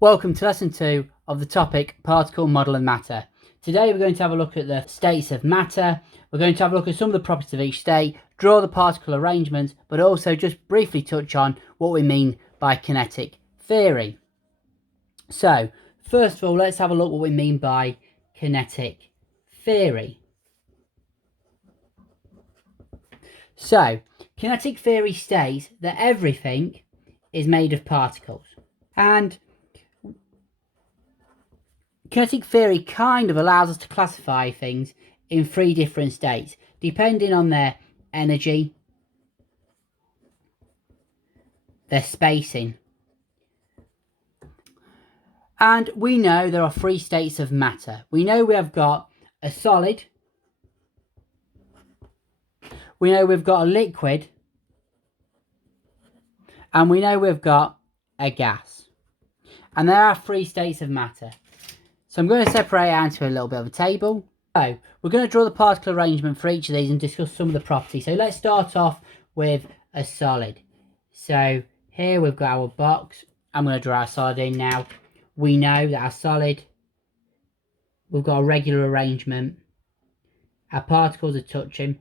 Welcome to lesson 2 of the topic particle model and matter. Today we're going to have a look at the states of matter. We're going to have a look at some of the properties of each state, draw the particle arrangement, but also just briefly touch on what we mean by kinetic theory. So first of all, let's have a look at what we mean by kinetic theory. So kinetic theory states that everything is made of particles, and kinetic theory kind of allows us to classify things in 3 different states, depending on their energy, their spacing. And we know there are 3 states of matter. We know we have got a solid, we know we've got a liquid, and we know we've got a gas. And there are 3 states of matter. So I'm going to separate it out into a little bit of a table. So we're going to draw the particle arrangement for each of these and discuss some of the properties. So let's start off with a solid. So here we've got our box. I'm going to draw our solid in now. We know that our solid, we've got a regular arrangement. Our particles are touching.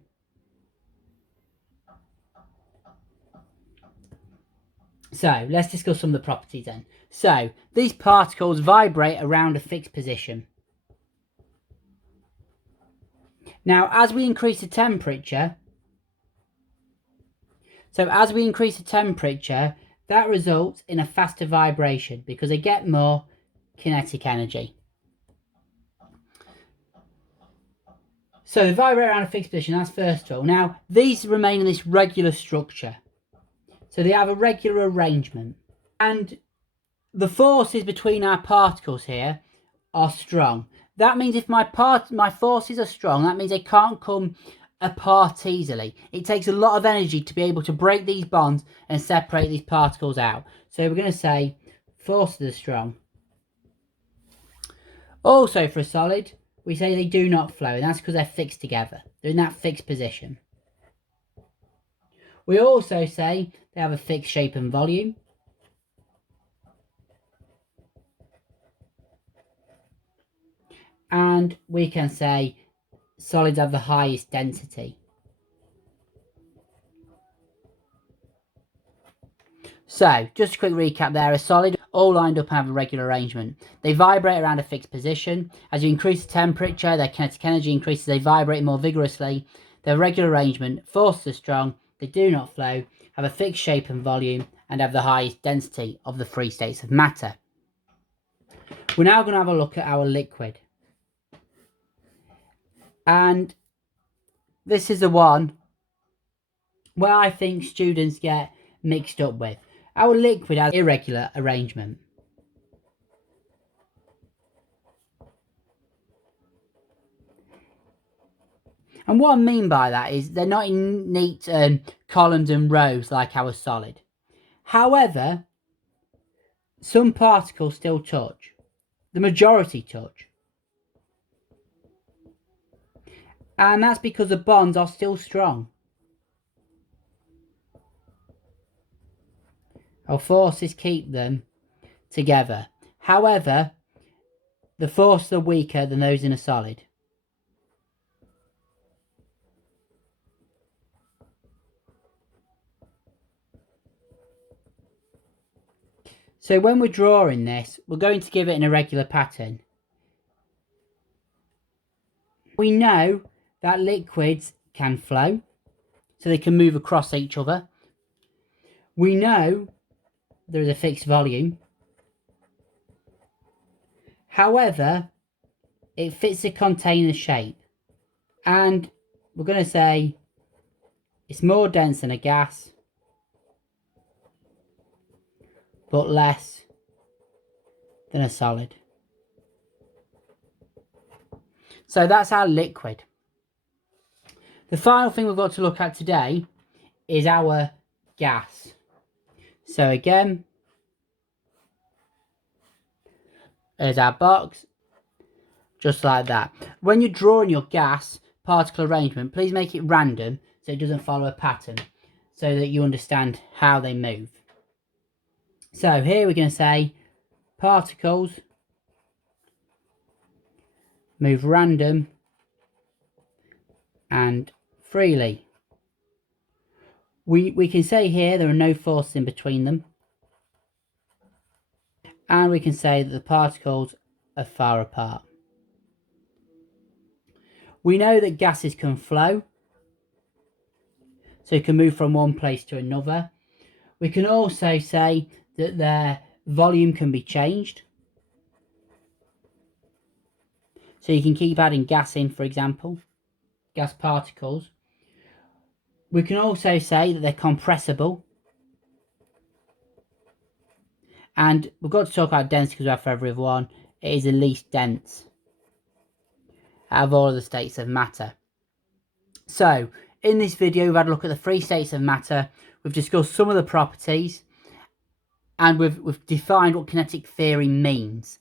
So let's discuss some of the properties then. So these particles vibrate around a fixed position. Now, as we increase the temperature, that results in a faster vibration because they get more kinetic energy. So they vibrate around a fixed position, that's first of all. Now, these remain in this regular structure. So they have a regular arrangement. And the forces between our particles here are strong. That means if my forces are strong, that means they can't come apart easily. It takes a lot of energy to be able to break these bonds and separate these particles out. So we're going to say forces are strong. Also for a solid, we say they do not flow, and that's because they're fixed together. They're in that fixed position. We also say they have a fixed shape and volume. And we can say solids have the highest density. So, just a quick recap there. A solid all lined up and have a regular arrangement. They vibrate around a fixed position. As you increase the temperature, their kinetic energy increases. They vibrate more vigorously. Their regular arrangement, forces are strong, they do not flow, have a fixed shape and volume, and have the highest density of the 3 states of matter. We're now going to have a look at our liquid. And this is the one where I think students get mixed up with. Our liquid has irregular arrangement. And what I mean by that is they're not in neat columns and rows like our solid. However, some particles still touch. The majority touch. And that's because the bonds are still strong. Our forces keep them together. However, the forces are weaker than those in a solid. So when we're drawing this, we're going to give it an irregular pattern. We know that liquids can flow, so they can move across each other. We know there is a fixed volume. However, it fits the container shape. And we're going to say it's more dense than a gas, but less than a solid. So that's our liquid. The final thing we've got to look at today is our gas. So again, there's our box, just like that. When you're drawing your gas particle arrangement, please make it random so it doesn't follow a pattern, so that you understand how they move. So here we're going to say particles move random and freely. We can say here there are no forces in between them. And we can say that the particles are far apart. We know that gases can flow, so you can move from one place to another. We can also say that their volume can be changed. So you can keep adding gas in, for example, gas particles. We can also say that they're compressible. And we've got to talk about density because we have for every one. It is the least dense out of all of the states of matter. So, in this video, we've had a look at the 3 states of matter. We've discussed some of the properties. And we've defined what kinetic theory means.